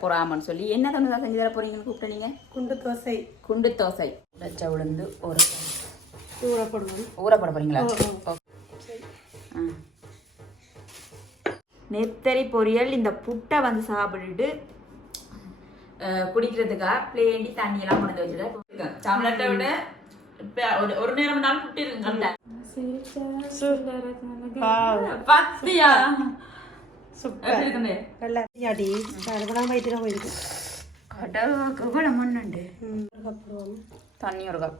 போறாமன்னு சொல்லி என்ன தனுசா செஞ்சு தர போறீங்கன்னு கூப்பிட்டு நீங்க? குண்டு தோசை. குண்டு தோசை. வச்ச உளுந்து ஒரு ஊறப்படுவோம். ஊற போட போறீங்களா? ஓகே. ஆ. நெத்தரி பொரியல் இந்த புட்டை வந்து சாப்பிட்டுட்டு அஹ், குடிக்கிறதுக்கா? பிளேண்டி தண்ணி எல்லாம் கொண்டு வச்சுருக்கேன். தமிழத்தை விட இப்ப ஒரு ஒரு நேரம் நாள் புட்டி இருக்குங்க. பத்தியா எப்படி இருக்குன்னு நல்லா அடி அறுபதாம் வயிற்று தான் போயிருக்கு கடவுளுக்கு இவ்வளோ மண்ணுண்டு அப்புறம் தண்ணி ஒரு கப்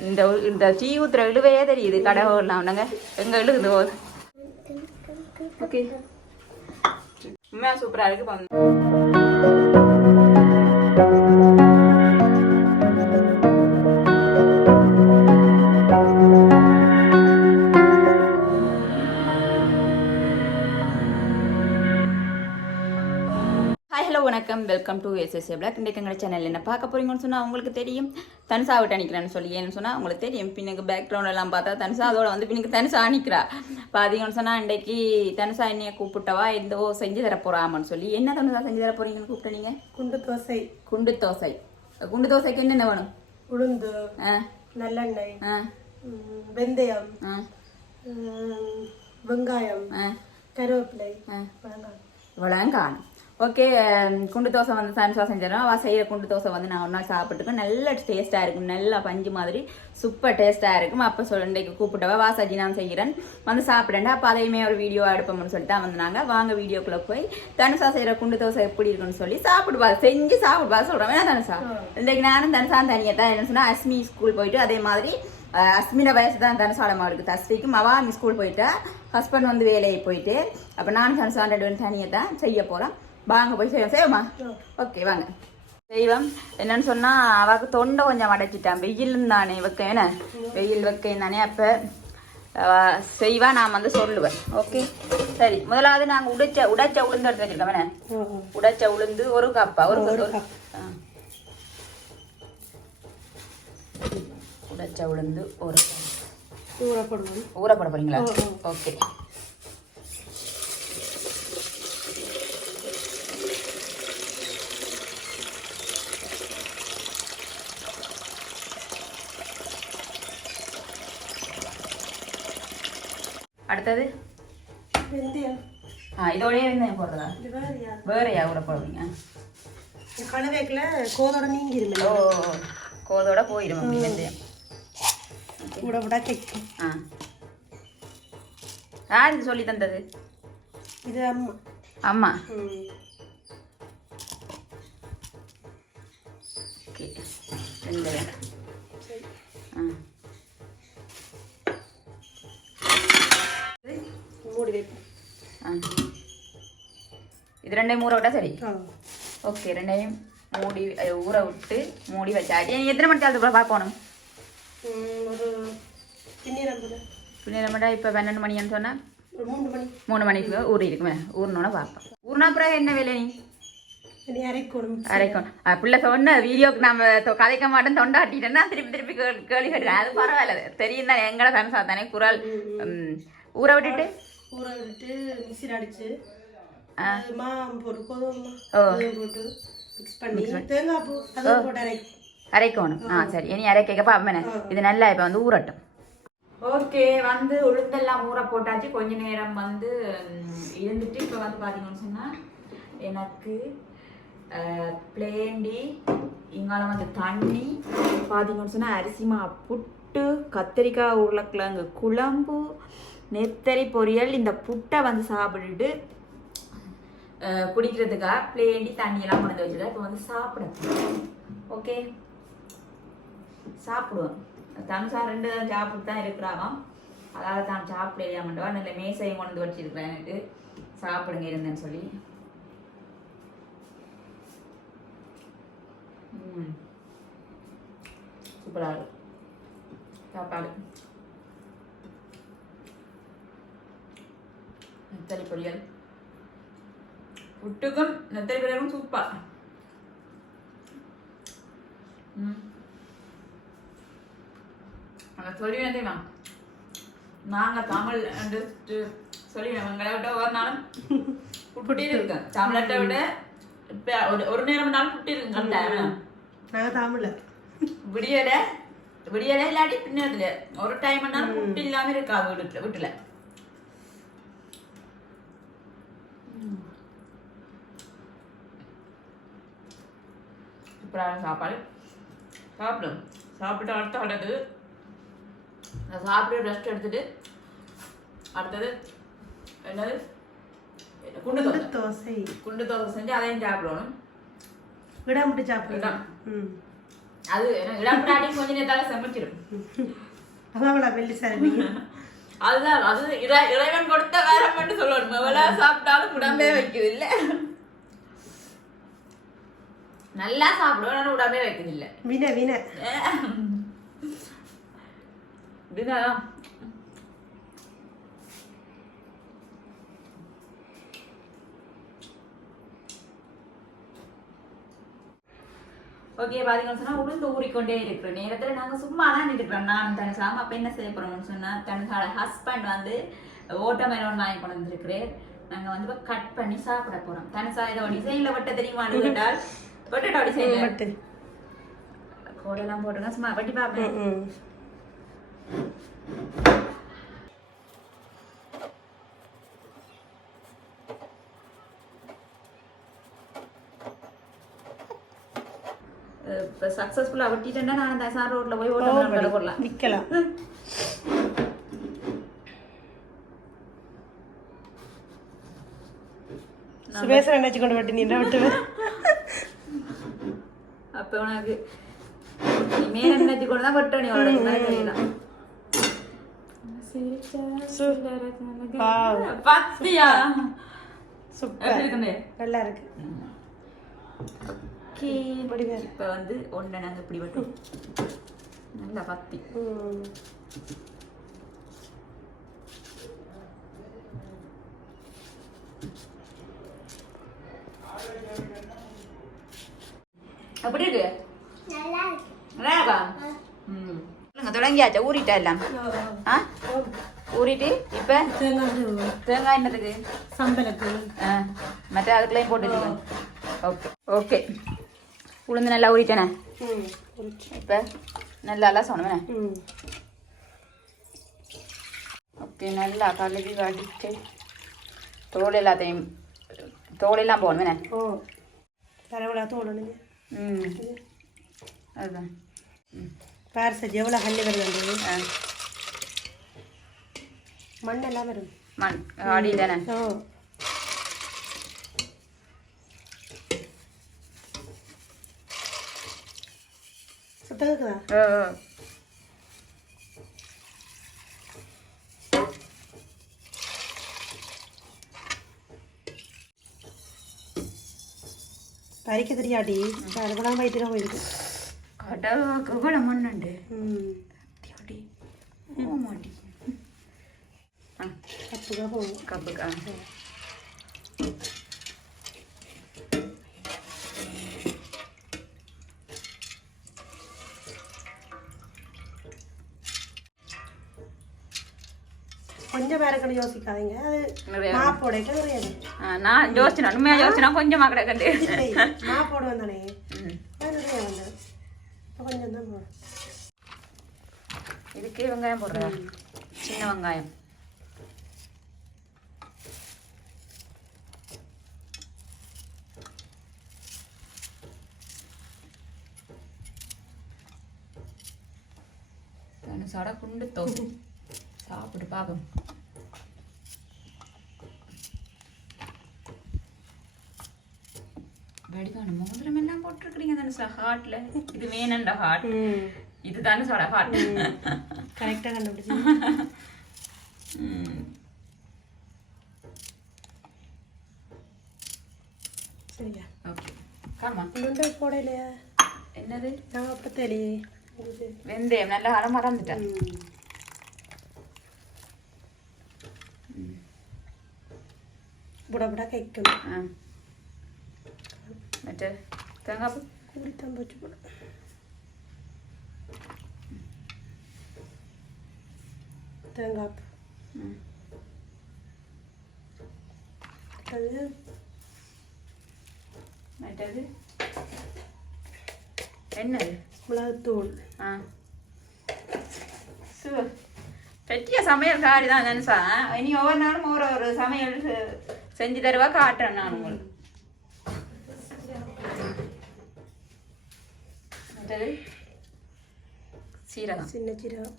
இந்த இந்த டீ ஊத்துற இழுவையே தெரியுது கடை ஓடலாம் நாங்க எங்க இழுகுது ஓ? ஓகே உண்மையா சூப்பரா இருக்கு பாருங்க. வணக்கம். வெல்கம் டு எஸ்எஸ்ஏ பிளாக் இன்றைக்கு எங்கள் சேனல் என்ன பார்க்க போறீங்கன்னு சொன்னால் உங்களுக்கு தெரியும். தனுசா விட்டு அணிக்கிறேன்னு சொல்லி. ஏன்னு சொன்னால் உங்களுக்கு தெரியும். பின்னுக்கு பேக்ரவுண்ட் எல்லாம் பார்த்தா தனுசா அதோட வந்து பின்னுக்கு தனுசா அணிக்கிறா பார்த்தீங்கன்னு சொன்னால் இன்றைக்கு தனுசா என்னைய கூப்பிட்டவா? எந்தோ செஞ்சு தர போறாமன்னு சொல்லி. என்ன தனுசா செஞ்சு தர போறீங்கன்னு கூப்பிட்டு நீங்க? குண்டு தோசை. குண்டு தோசை. குண்டு தோசைக்கு என்னென்ன வேணும்? உளுந்து நல்லெண்ணெய் வெந்தயம் வெங்காயம் கருவேப்பிலை ஆ. வெங்காயம் இவ்வளோதான் காணும் ஓகே குண்டு தோசை வந்து தனுசா செஞ்சிடறோம். அவள் செய்கிற குண்டு தோசை வந்து நான் ஒரு நாள் சாப்பிட்டுருக்கேன் நல்ல டேஸ்ட்டாக இருக்கும். நல்லா பஞ்சு மாதிரி சூப்பர் டேஸ்ட்டாக இருக்கும். அப்போ சொல்ல இன்றைக்கு கூப்பிட்டவா வாசாஜி நான் செய்கிறேன் வந்து சாப்பிடேன்டா அப்போ அதையுமே ஒரு வீடியோ எடுப்போம்னு சொல்லிட்டு தான் வந்தாங்க. வாங்க வீடியோக்குள்ளே போய் தனுசா செய்கிற குண்டு தோசை எப்படி இருக்குன்னு சொல்லி சாப்பிடுவா. செஞ்சு சாப்பிடுவா. சொல்கிறேன் வேணா தனுசா இன்றைக்கு நானும் தனுசா தனியாக தான் என்ன சொன்னால் அஸ்மி ஸ்கூல் போயிட்டு அதே மாதிரி அஸ்மின வயசு தான் தனுசாலமா இருக்குது தஸ்விக்கும். அவா ஸ்கூல் போயிட்டா. ஹஸ்பண்ட் வந்து வேலைக்கு போயிட்டு. அப்போ நானும் தனுசா ரெண்டு பேரும் தனியாக தான் செய்ய போகிறோம் வாங்க போய் செய்வோம் செய்வோமா ஓகே வாங்க. செய்வோம் என்னன்னு சொன்னா அவக்கு தொண்டை கொஞ்சம் அடைச்சிட்டான். வெயில் தானே வைக்க என்ன? வெயில் வைக்க தானே அப்போ செய்வா நான் வந்து சொல்லுவேன். ஓகே? சரி முதலாவது நாங்கள் உடைச்ச உடைச்ச உளுந்து எடுத்து வச்சிருக்கோம் என்ன. உடைச்ச உளுந்து ஒரு கப்பா ஒரு. உடைச்ச உளுந்து ஒரு cup. ஊறப்படுவோம் ஊற போட போறீங்களா. ஓகே அடுத்தது வெந்தயம் ஆ இதோடய வெந்தயம் போடுறதா வேறையா ஊற போடுவீங்க? கலவைக்கில் கோதோட நீங்கிருமே ஓ கோதோட போயிடும் வெந்தயம். கூட விட தைக்கும் ஆ. யார் இது சொல்லி தந்தது? இது அம்மா. அம்மா? ஓகே. வெந்தயம் சரி ஆ மூடி வைப்போம் ஆ இது ரெண்டையும் ஊற விட்டா சரி? ஓகே ரெண்டையும் மூடி ஊற விட்டு மூடி வச்சாச்சு எத்தனை மணி நேரத்துக்குள்ள பார்க்கணும் ம், ஒரு பின்னிரம்பது பின்ன நம்மடா இப்போ பன்னெண்டு மணின்னு சொன்னால் மூணு மணி. மூணு மணிக்கு ஊறி இருக்குமே ஊறினோன்னு பார்ப்போம் ஊறினா அப்புறம் என்ன வேலை நீ? அரைக்கணும் பிள்ளை சொன்ன வீடியோக்கு நம்ம கதைக்க மாட்டோம் தொண்டாட்டிட்டேன்னா திருப்பி திருப்பி கேள்வி கேட்டுறேன் அது பரவாயில்ல. தெரியும் தான் எங்கட ஃபேமஸாக தானே குரல். ஊற விட்டுட்டு? ஊற விட்டு மிக்சியில் அடிச்சு அரைக்கணும். ஆ சரி. இனி அரைக்கப்ப அம்மனே. இது நல்லா இப்போ வந்து ஊறட்டும். ஓகே வந்து உளுந்தெல்லாம் ஊற போட்டாச்சு. கொஞ்ச நேரம் வந்து இருந்துட்டு இப்போ வந்து பார்த்தீங்கன்னு சொன்னால் எனக்கு பிளேண்டி இங்கால வந்து தண்ணி பார்த்தீங்கன்னு சொன்னால் அரிசிமா புட்டு கத்திரிக்காய் உருளைக்கிழங்கு குழம்பு நெத்தரி பொரியல் இந்த புட்டை வந்து சாப்பிட்டுட்டு குடிக்கிறதுக்காக பிளேண்டி தண்ணியெல்லாம் கொண்டு வந்து வச்சுருக்கேன் இப்போ வந்து சாப்பிட. ஓகே சாப்பிடுவோம் தனுசா ரெண்டு தான் சாப்பிட்டு தான் இருக்கிறாங்க அதாவது தான் சாப்பிடலையா மண்டவா நல்ல மேசையும் கொண்டு வந்து வச்சிருக்கிறேன் எனக்கு. சாப்பிடுங்க இருந்தேன்னு சொல்லி. ம். சூப்பராக சாப்பாடு. நெத்தலி பொரியல். புட்டுக்கும் நெத்தலி பொரியலும் சூப்பர் ம். அங்கே சொல்லி வேண்டியமா நாங்கள் தமிழ் என்று சொல்லி எங்களை விட்ட ஒரு நாளும் புட்டி இருக்கேன் தமிழத்தை விட இப்போ ஒரு ஒரு நேரம் நாள் புட்டி இருக்குங்க கண்டாயம் நாங்க தமிழ்ல விடியல விடியல இல்லாட்டி பின்னதுல ஒரு டைம் என்னாலும் புட்டு இல்லாம இருக்கா வீட்டுல வீட்டுல. சூப்பரான சாப்பாடு. சாப்பிடும் சாப்பிட்டு அடுத்த அடுத்தது. நான் சாப்பிட்டு ரெஸ்ட் எடுத்துட்டு அடுத்தது என்னது? குண்டு தோசை. தோசை. குண்டு தோசை செஞ்சு அதையும் சாப்பிடணும். விடாமட்டு சாப்பிடலாம் அது இடப்படாட்டி கொஞ்ச நேரத்தால சமைச்சிடும் அதான் வெள்ளி சாரி அதுதான் அது இறை இறைவன் கொடுத்த வேற மட்டும் சொல்லணும். எவ்வளவு சாப்பிட்டாலும் உடம்பே வைக்குது இல்ல நல்லா சாப்பிடுவோம் ஆனா உடம்பே வைக்குது இல்ல வின. வின. இதுதான் ஓகே பாத்தீங்கன்னு சொன்னா உளுந்து ஊறிக்கொண்டே இருக்கிற நேரத்துல நாங்க சும்மா தான் இருக்கிறோம் நான் தனுசாம அப்ப என்ன செய்ய போறோம்னு சொன்னா தனுசால ஹஸ்பண்ட் வந்து ஓட்ட மெலோன் வாங்கி கொண்டு வந்திருக்கிறேன் நாங்க வந்து கட் பண்ணி சாப்பிட போறோம். தனுசா இதை டிசைன்ல வெட்ட தெரியுமா கேட்டால் வெட்டட்டா டிசைன் மட்டு கோடெல்லாம் போட்டுங்க சும்மா வெட்டி பார்ப்பேன் இப்போ சக்ஸஸ்ஃபுல்லாக வெட்டிட்டேன்னா நான் அந்த சார் ரோட்ல போய் ஓட்ட மெலோன் போடலாம் விற்கலாம் சுபேசன் என்னாச்சு கொண்டு விட்டு நீ என்ன விட்டுவேன் அப்ப உனக்கு மேல நினைச்சு கூட தான் கொட்ட நீ உனக்கு தெரியலாம் Wow. பத்தியா சூப்பர் நல்லா இருக்கு ஓகே இப்ப வந்து ஒன்றை நாங்க இப்படி வெட்டும் நல்லா பத்தி எப்படி இருக்கு நல்லா இருக்கா ம். சொல்லுங்க தொடங்கியாச்சா ஊறிட்டா எல்லாம்? ஆ ஊறிட்டு இப்ப? தேங்காய் தேங்காய் என்னதுக்கு? சம்பளக்கு. ஆ மற்ற அதுக்குள்ளேயும் போட்டு ஓகே ஓகே. உளுந்து நல்லா ஊறிட்டேனே? ம் இப்போ நல்லா எல்லாம் சொன்னேன் ம். ஓகே நல்லா கழுவி வடிச்சு தோல் எல்லாத்தையும் தோல் எல்லாம் போகணுமே ஓ பரவாயில்ல தோணும் ம் அதுதான் ம் பார் சஜி எவ்வளோ ஹல்லி வருது ஆ மண் எல்லாம் வரும் மண் தானே ஓ சுத்தம் இருக்குதா ஓ ஓ. பறிக்க தெரியாடி பரவலாம் போயிட்டு தான் போயிருக்கு கடவுளுக்கு கூட மண்ணுண்டு ம் அடி போக மாட்டி ஆ கப்புக்காக போகும் கப்புக்கு ஆ கொஞ்சம் பேரக்கணும் யோசிக்காதீங்க. அது வரும். ஆ, நான் யோசிச்சேன். உண்மையாக யோசிச்சேன் கொஞ்சமாக இல்லை, மாப்போடு வந்தானே நிறைய கொஞ்சம் தான் போடும் இதுக்கு வெங்காயம் போடுறதா சின்ன வெங்காயம். தனுசாட குண்டு தோசை சாப்பிடு பாப்போம் வெடிக்கான மோதிரம் எல்லாம் போட்டிருக்கிறீங்க தனுசா ஹார்ட்ல இது வேணண்ட ஹார்ட் ம் இது தனுசாட ஹார்ட் கரெக்டாக கண்டுபிடிச்சி ம் சரியா ஓகே காமா இன்னொன்று போடலையா. என்னது? நான் அப்போ தெரியலையே வெந்தயம். நல்லா அரை மறந்துட்டேன் புட கைக்கணும் கூடித்தான் போச்சு போல தேங்காய் அது மற்றது என்னது மிளகுத்தூள் ஆ சு பெரிய சமையல் காரி தான் நினைச்சா இனி ஒவ்வொரு நாளும் ஒரு ஒரு சமையல் செஞ்சு தருவா காட்டுறேன் நான் உங்களுக்கு மற்றது சீரகம். சின்ன சீரகம்.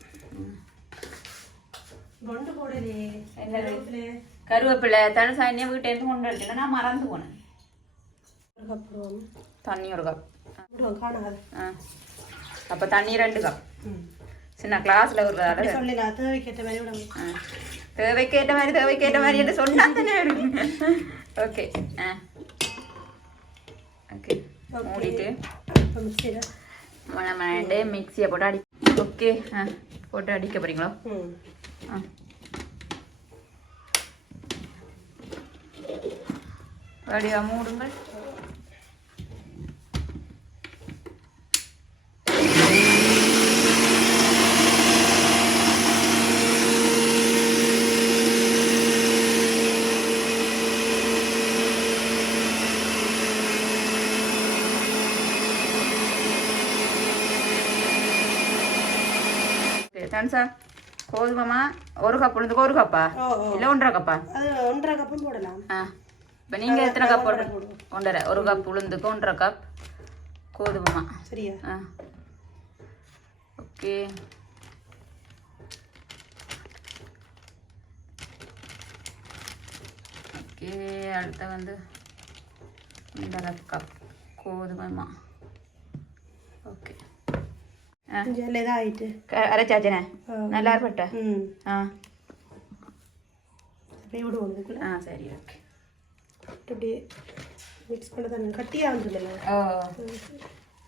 கொண்டு போடலே என்னது? கருவேப்பிலை. தனுசானியை வீட்டேருந்து கொண்டு வரல. நான் மறந்து போனேன். ஒரு கப் தண்ணி ஒரு கப் விடுவோம் காணாது. ஆ. அப்போ தண்ணி ரெண்டு கப் சின்ன கிளாஸில் ஒரு தேவைக்கேற்ற மாதிரி. தேவைக்கேற்ற மாதிரி தேவைக்கேற்ற மாதிரி என்று சொன்னா தானே ஓகே ஆ. ஓகே மூடிட்டு. மணமணண்டு மிக்சியை போட்டு அடி ஓகே. ஆ போட்டு அடிக்க போறீங்களோ? ம் ஆ. வடிவா மூடுங்கள். தன்சா கோதுமைமா ஒரு கப் உளுந்துக்கு ஒரு கப்பா இல்லை ஒன்றரை கப்பா ஒன்றரை கப்பும் போடலாம். ஆ. இப்போ நீங்கள் எத்தனை கப் ஒன்றரை போடுறீங்க? போடுவோம். ஒன்றரை. ஒரு கப் உளுந்துக்கு ஒன்றரை கப் கோதுமைமா சரியா? ஆ. ஓகே. ஓகே. அடுத்து வந்து ஒன்றரை கப் கோதுமைமா ஓகே. அப்படியே விடுவோம் இதுக்குள்ள ஆ சரி ஓகே அப்படியே மிக்ஸ் பண்ண தானே கட்டியாக வந்துடல ஓ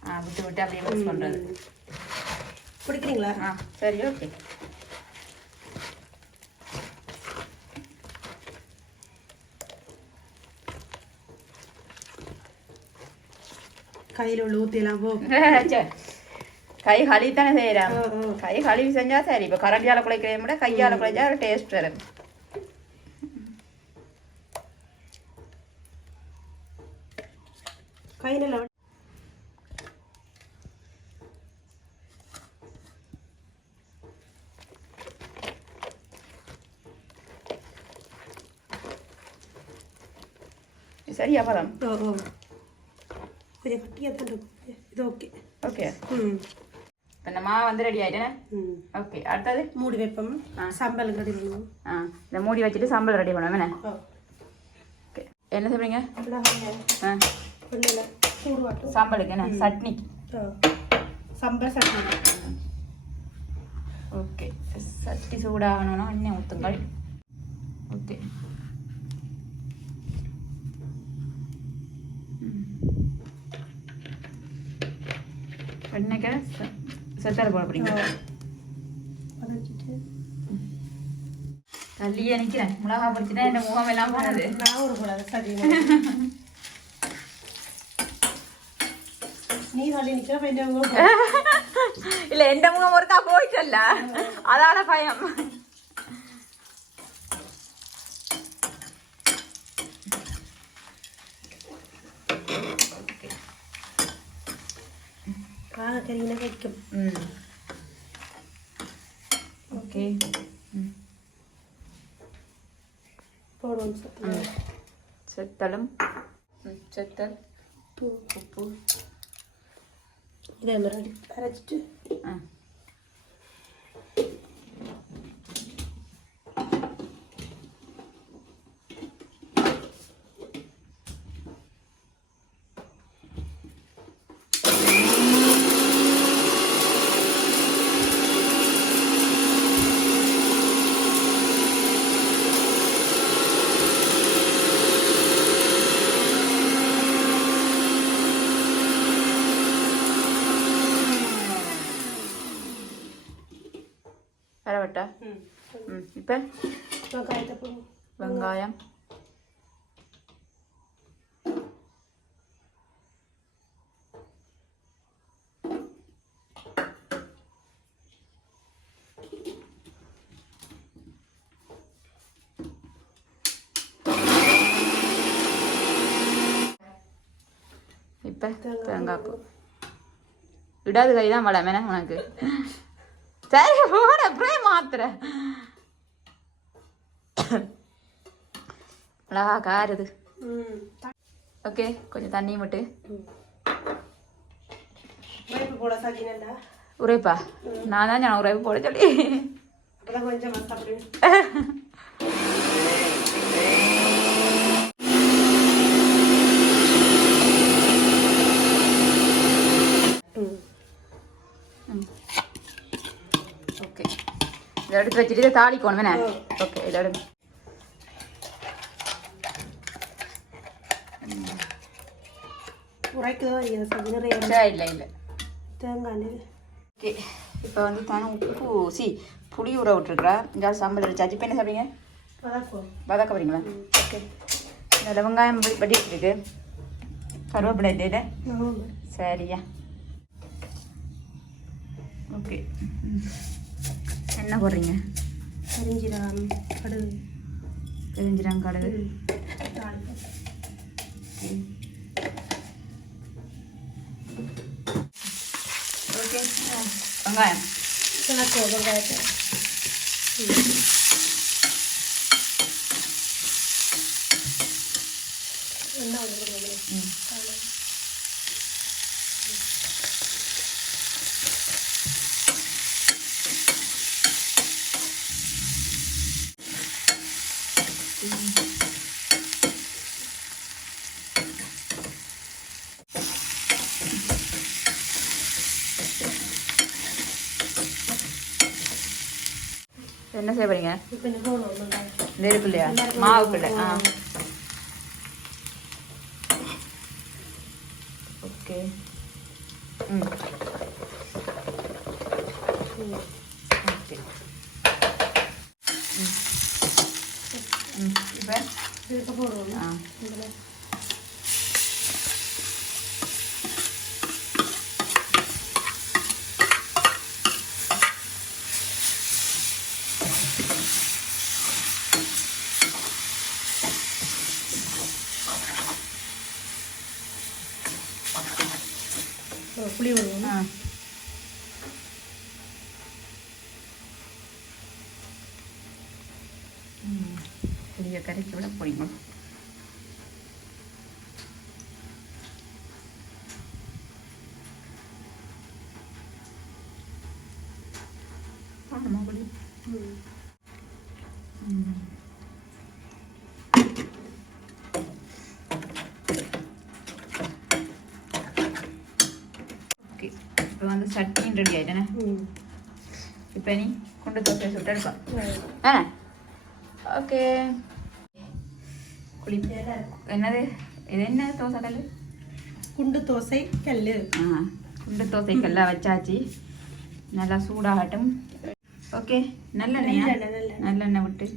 ஆ விட்டு விட்டு அப்படியே மிக்ஸ் பண்ணுறது குடிக்கிறீங்களா ஆ சரி ஓகே கையில் உள்ள ஊற்றியெல்லாம் போ கை கழுவித்தானே செய்கிறேன் ஓ ஓ கை கழுவி செஞ்சா சரி இப்போ கரண்டியால் குழைக்கிறத விட கையால் குழைச்சா ஒரு டேஸ்ட் வரும் கை நல்லா சரியா பதம் கொஞ்சம் கட்டியாக தான் இருக்கும் இது ஓகே ஓகே ம் இப்போ வந்து ரெடி ஆயிட்டேனே ஓகே அடுத்தது? மூடி வைப்போம். சம்பல் ரெடி பண்ணுவோம் ஆ இந்த மூடி வச்சுட்டு சாம்பல் ரெடி பண்ணுவேன் என்ன? ஓகே. என்ன செய்வீங்க சாம்பலுக்கு என்ன? சட்னி. சம்பல் சட்னி. ஓகே. சட்டி சூடாகணும்னா எண்ணெய் ஊற்றுங்கள் ஓகே. எண்ணெய்க்கு செத்தரை போட வதக்கிட்டு தள்ளியே நிற்கிறேன் மிளகா பிடிச்சிட்டா என் முகம் எல்லாம் போனது. நீ தள்ளி நிற்கிற பெரியவங்க இல்ல எந்த முகம் ஒருக்கா போயிட்டல்ல. அதான பயம். காக கறியின வைக்கும் ம் ஓகே ம் போடுவோம் சத்து செத்தலும் ம், இப்போ வெங்காயத்தை போடுவோம் வெங்காயம் இப்போ தேங்காய் பூ இடது கை தான் வளமேன உனக்கு சரி போன அப்புறம் மாத்துறேன் அழகா காருது. ஓகே கொஞ்சம் தண்ணி விட்டு உரைப்பு நான் தான் நான் உரைப்பு போட சொல்லி. ஓகே. இதை எடுத்து வச்சுட்டு தாளிக்கணும் வேணே. ஓகே இதை எடுங்க. உரைக்குதோ இல்லை இல்லை தேங்காய் எண்ணெய். ஓகே இப்போ வந்து தானே உப்பு சி புளி ஊற விட்டுருக்குறா இங்கே சாம்பல் அடிச்சாச்சு இப்போ என்ன சாப்பிடுங்க வதக்குவோம் வதக்க போறீங்களா ஓகே இதில் வெங்காயம் வெ- வெட்டிட்டு இருக்கு கருவேப்பிலை ஆமாம். சரியா ஓகே. என்ன போடுறீங்க கரிஞ்சீரகம் கடுகு தெரிஞ்சிடாங்க கடுகு தாளிப்பு. ஓகே வெங்காயம் வதக்குவோம் வெங்காயத்தை என்ன வந்துருக்கோம் ம் என்ன செய்ய போறீங்க? இந்த இருக்குல்லையா மாவுக்குள்ள ஆ ஓகே ம் ம். ஓகே ம் ம் இப்போ இதுக்கு போடுவோம் ஆ இதுல ஒரு புளி ம். புளியை கரைச்சி விட போறீங்க ஆமாம் புளி ம். ம் ஓகே இப்போ வந்து சட்னியும் ரெடி ஆயிட்டேனே ம். இப்போ நீ குண்டு தோசை சுட்டு எடுப்பா ஆ. ஆ ஓகே குளி என்னது இது என்ன தோசை கல் குண்டு தோசை கல்லு ஆ குண்டு தோசைக்கெல்லாம் வச்சாச்சு நல்லா சூடாகட்டும் ஓகே நல்லெண்ணெயா நல்லெண்ணெய், நல்லெண்ணெய். நல்லெண்ணெய் விட்டு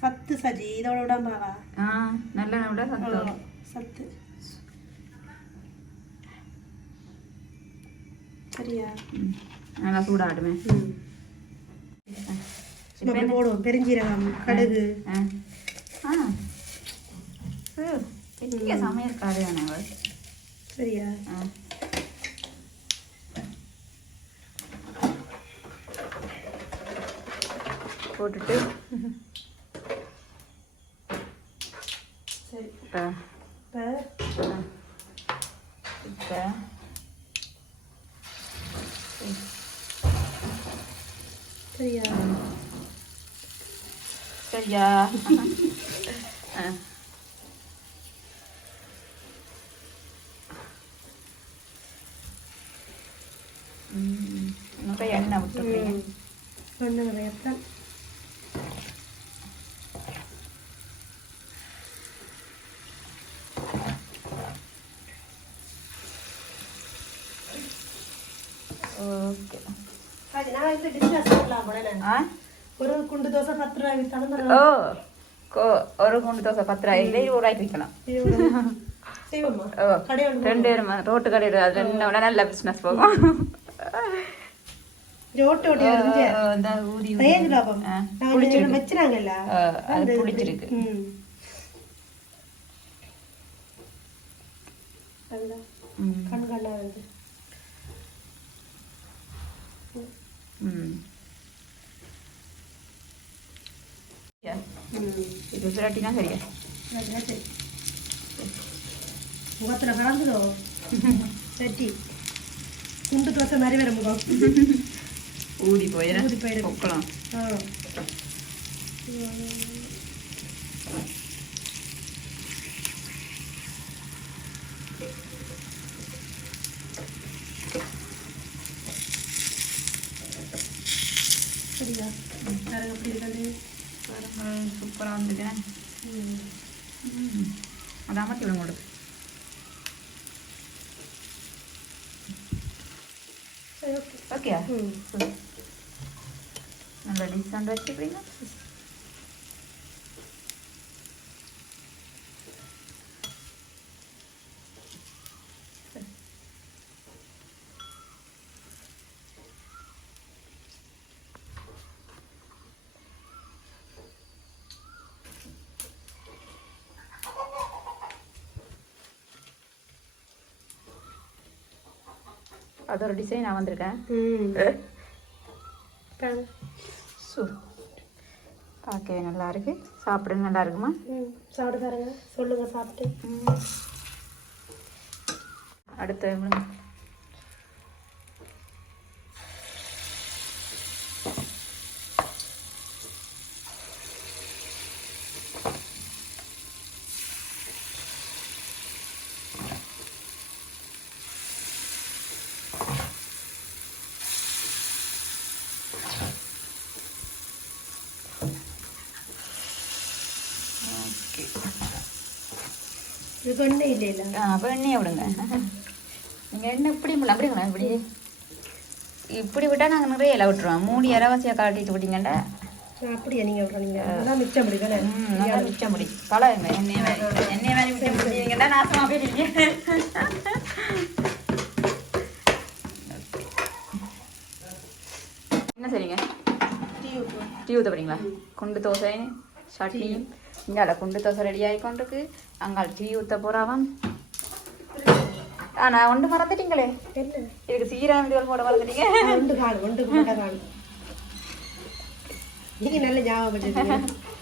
சத்து சஜி இதோட விடாமாவா ஆ நல்லெண்ணெய் விட சத்தம் சத்து சரியா? நல்லா சூடாகட்டுமே. ம். சும்மா அப்படி போடுவோம். பெருஞ்சீரகம் கடுகு. பெரிய சமையல்காரி தானே சரியா? போட்டுட்டு. சரி. இப்போ இப்போ இப்போ சரியா சரியா ஆ ம், இன்னும் எண்ணெய் விட்டுருக்கீங்க ம் ஒன்று நிறையத்தான் ஓகே அது ஒரு குண்டு தோசை பத்து ரூபாய் ஓ கோ ஒரு குண்டு தோசை பத்து ரூபாய் இல்லை இருபது ரூபாய்க்கு விற்கலாம் ரெண்டு பேருமா ரோட்டு கடையில் அது ரெண்டு நல்ல பிஸ்னஸ் போகும் ஓட்டு ஓட்டி வருது ஓ, இந்த ஊதி ஊதி. தயஞ்சு லாபம் ஆ, நாங்கள் புளிச்சிருக்கு. வச்சுனாங்கல்ல ஆ, அது புளிச்சிருக்கு ம் கண்ணா ம் கண் கண்ணா வந்து ம் ம் இது விரட்டினா சரியா அதுதான் சரி முகத்தில் கலந்துதோ சட்டி குண்டு தோசை மாதிரி வேற முகம் ஊதி போயிடும் ஊதி போயிடும். பொக்கலாம் ஆ சரியா பாருங்க எப்படி இருக்காது சூப்பராக வந்துட்டேன் ம் ம் அதை அமர்த்தி விட முடியும் சரி ஓகே ஓகே ம் நல்ல டிஷ் வச்சுக்கிறீங்க அது ஒரு டிசைன் நான் வந்திருக்கேன். ம். பாருங்க. சூ பார்க்கவே நல்லா இருக்கு. சாப்பிட நல்லா இருக்குமா? ம். சாப்பிட்டு பாருங்க. சொல்லுங்க சாப்பிட்டு. அடுத்து விடுங்க. ஓகே இது ஒன்றும் இல்லை இல்லை ஆ அப்போ எண்ணெயை விடுங்க. நீங்கள் எண்ணெய் இப்படி அப்படிங்களா இப்படி. இப்படி விட்டால் நாங்கள் நிறைய இலை விட்டுருவோம். மூடி இறவாசியாக காட்டிட்டு விட்டீங்கண்டா அப்படியா நீங்கள் விட்றீங்க மிச்சம் ம் நல்லா மிச்சம் முடி பழகுங்க எண்ணெய் எண்ணெய் மாதிரி மிச்சம் முடிவீங்கன்னா நாசமாக போயிருவீங்க என்ன சரிங்க டீ ஊற்றுவோம் டீ ஊற்ற போறீங்களா? குண்டு தோசை சட்னியும் இங்கால குண்டு தோசை ரெடி ஆகிக்கொண்டிருக்கு அங்கால டீ ஊற்ற போறாவாம் ஆ நான் ஒன்று மறந்துட்டீங்களே இதுக்கு சீரகம் இதுவரை போட மறந்துட்டீங்க ஒன்று காணும் ஒன்று காணும் நீங்கள் நல்ல ஞாபகம் எடுத்து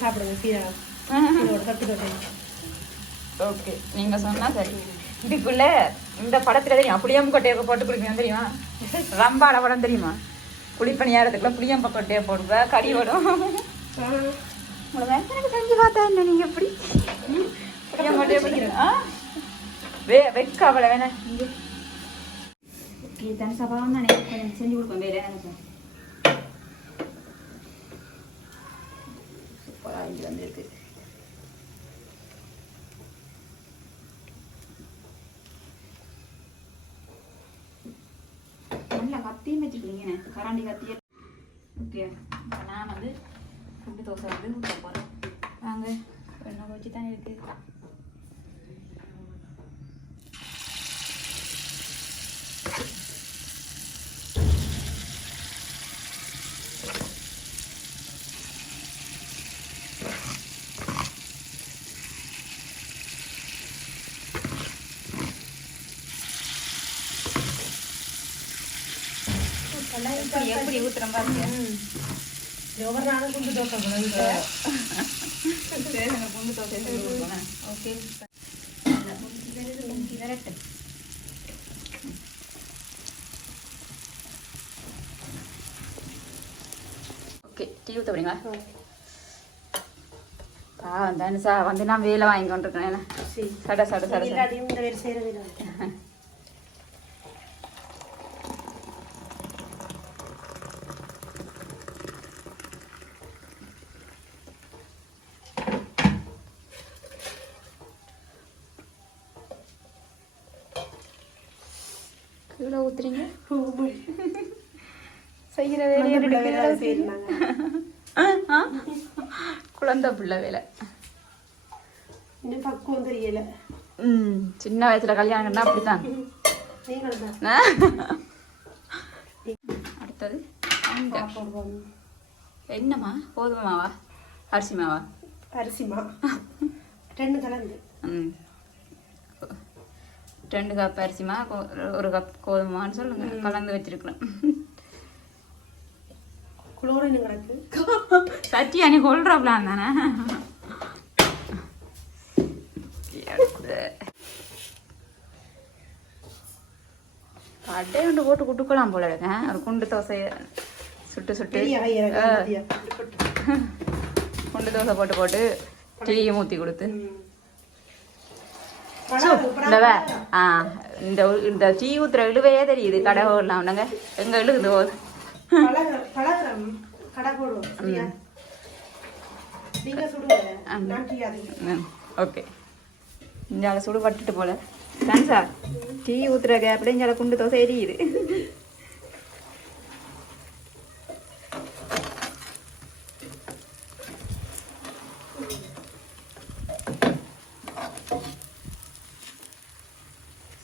சாப்பிடுங்க தொட்டு தொட்டு ஓகே நீங்க சொன்னா சரி இதுக்குள்ள இந்த படத்துல தெரியும்? புளியம்பு கொட்டையை போட்டு குளிப்பீங்க தெரியுமா? ரம்பாட படம் தெரியுமா? குளிப்பணியாரத்துக்குள்ள புளியம்ப கொட்டையை போடுவ கறி வரும் எனக்கு செஞ்சு பார்த்தா என்ன நீங்க எப்படி புளியம்பொட்டையை போட்டு ஆ? வே வெக்க அவளை வேணா. தனி சபாவும் நான் செஞ்சு கொடுப்பேன் வேற எனக்கு சூப்பராக இங்கே வந்துருக்கு நல்லா கத்தியும் வச்சுக்கிறீங்க? கரண்டி கத்திய. ஓகே. இப்போ நான் வந்து குண்டு தோசை வந்து ஊற்ற போகிறேன் வாங்க எண்ணெய் வச்சு தான் இருக்குது எப்படி எப்படி ஊற்றுறோம் பாருங்க ஒவ்வொரு நாளும் குண்டு தோசை போடுங்க சரி எனக்கு குண்டு தோசை ஓகே விரட்டு ஓகே. டீ ஊற்ற வந்து நான் வேலை வாங்கி கொண்டிருக்கேன். சட சட சட சட. கீழே ஊத்துறீங்க. செய்கிற வேலையை குழந்தை ரெண்டு பிள்ளை வேலை பக்குவம் தெரியல. ம் சின்ன வயசுல கல்யாணம் கண்டா அப்படித்தான். நீங்களும் தான் ஆ? அடுத்தது? என்னம்மா? கோதுமை மாவா? அரிசி மாவா? அரிசிமா ரெண்டு கலந்து ம். ரெண்டு கப் அரிசிமா ஒரு கப் கோதுமான்னு சொல்லுங்க. கலந்து வச்சிருக்கிறேன் குளோரின் கிடக்கு? சட்டி அணி கொள்றாப்லான் தானே? கடை ஒன்று போட்டு குட்டுக்கலாம் போல இருக்கேன். ஒரு குண்டு தோசையை சுட்டு சுட்டு. குண்டு தோசை போட்டு போட்டு டீயை ஊற்றி கொடுத்து பழகு, இந்த வே பழகு. ஆ இந்த இந்த டீ ஊத்துற இழுவையே தெரியுது கடை ஓடலாம் நாங்க எங்க இழுகுது? ஓகே. இஞ்சால சுடு பட்டுட்டு போல சான்சா டீ ஊத்துற கேப்ல இஞ்சால குண்டு தோசை எரியுது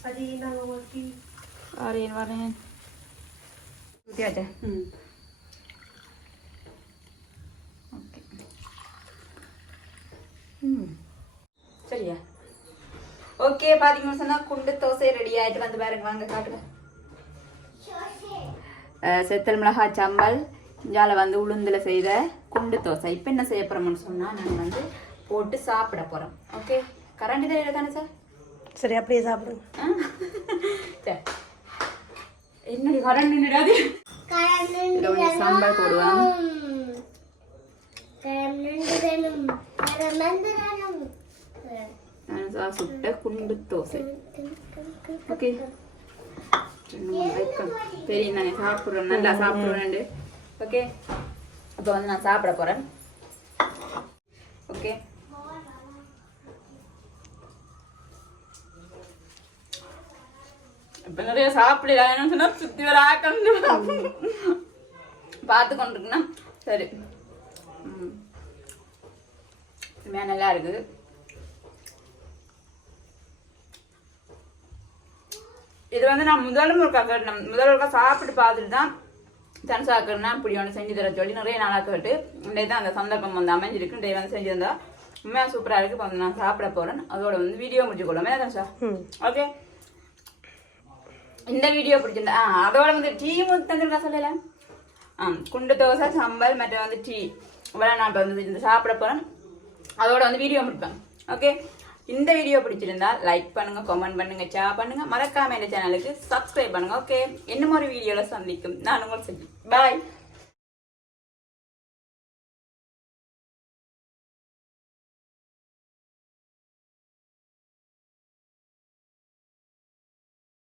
சரி நாங்க ஒரு டீ வரேன் ஊற்றியாச்சே ம் ஓகே ம் சரியா ஓகே பார்த்தீங்கன்னு சொன்னால் குண்டு தோசை ரெடி ஆயிட்டு வந்து பாருங்க வாங்க காட்டுங்க செத்தல் மிளகாய் சம்பல் இஞ்சால வந்து உளுந்துல செய்த குண்டு தோசை இப்போ என்ன செய்ய போகிறோம்னு சொன்னால் நாங்கள் வந்து போட்டு சாப்பிட போகிறோம் ஓகே கரண்ட் தெரியல தானே சார் சரி அப்படியே சாப்பிடுங்க சரி என்னடி கரண்ட் கொஞ்சம் சாம்பார் போடுவோம் நான் சுட்ட குண்டு தோசை. ஓகே. தெரியும் நான் சாப்பிட்றேன். நல்லா சாப்பிட்றேன் ஓகே. இப்போ வந்து நான் சாப்பிட போகிறேன் ஓகே. இப்போ நிறைய சாப்பிடலாம்னு சொன்னால் சுற்றி வர ஆக்கம் பார்த்து கொண்டிருக்குன்னா சரி. நல்லா இருக்குது இது வந்து நான் முதல் முறை கேட்டேன் முதல் முறை சாப்பிட்டு பார்த்துட்டு தான் தனசாக்கர்னா இப்படி ஒன்று செஞ்சு தர சொல்லி நிறைய நாளாக கேட்டு இன்றைக்கு தான் அந்த சந்தர்ப்பம் வந்து அமைஞ்சிருக்கு. இன்றைக்கு வந்து செஞ்சிருந்தா உண்மையாக சூப்பராக இருக்குது இப்போ நான் சாப்பிட போகிறேன் அதோட வந்து வீடியோ முடிச்சு கொள்ளாமே தனுஷா? ம். ஓகே இந்த வீடியோ பிடிச்சிருந்தா ஆ அதோட வந்து டீ தந்துருக்கா சொல்லல? ஆ குண்டு தோசை சாம்பார் மற்ற வந்து டீ இவ்வளோ நான் இப்போ வந்து இந்த சாப்பிட போகிறேன் அதோட வந்து வீடியோ முடிப்பேன் ஓகே இந்த வீடியோ பிடிச்சிருந்தா லைக் பண்ணுங்க கமெண்ட் பண்ணுங்க ஷேர் பண்ணுங்க. மறக்காம இந்த சேனலுக்கு சப்ஸ்கிரைப் பண்ணுங்க ஓகே என்ன மாதிரி வீடியோவில் சந்திக்கும். நான் உங்களுக்கு பாய்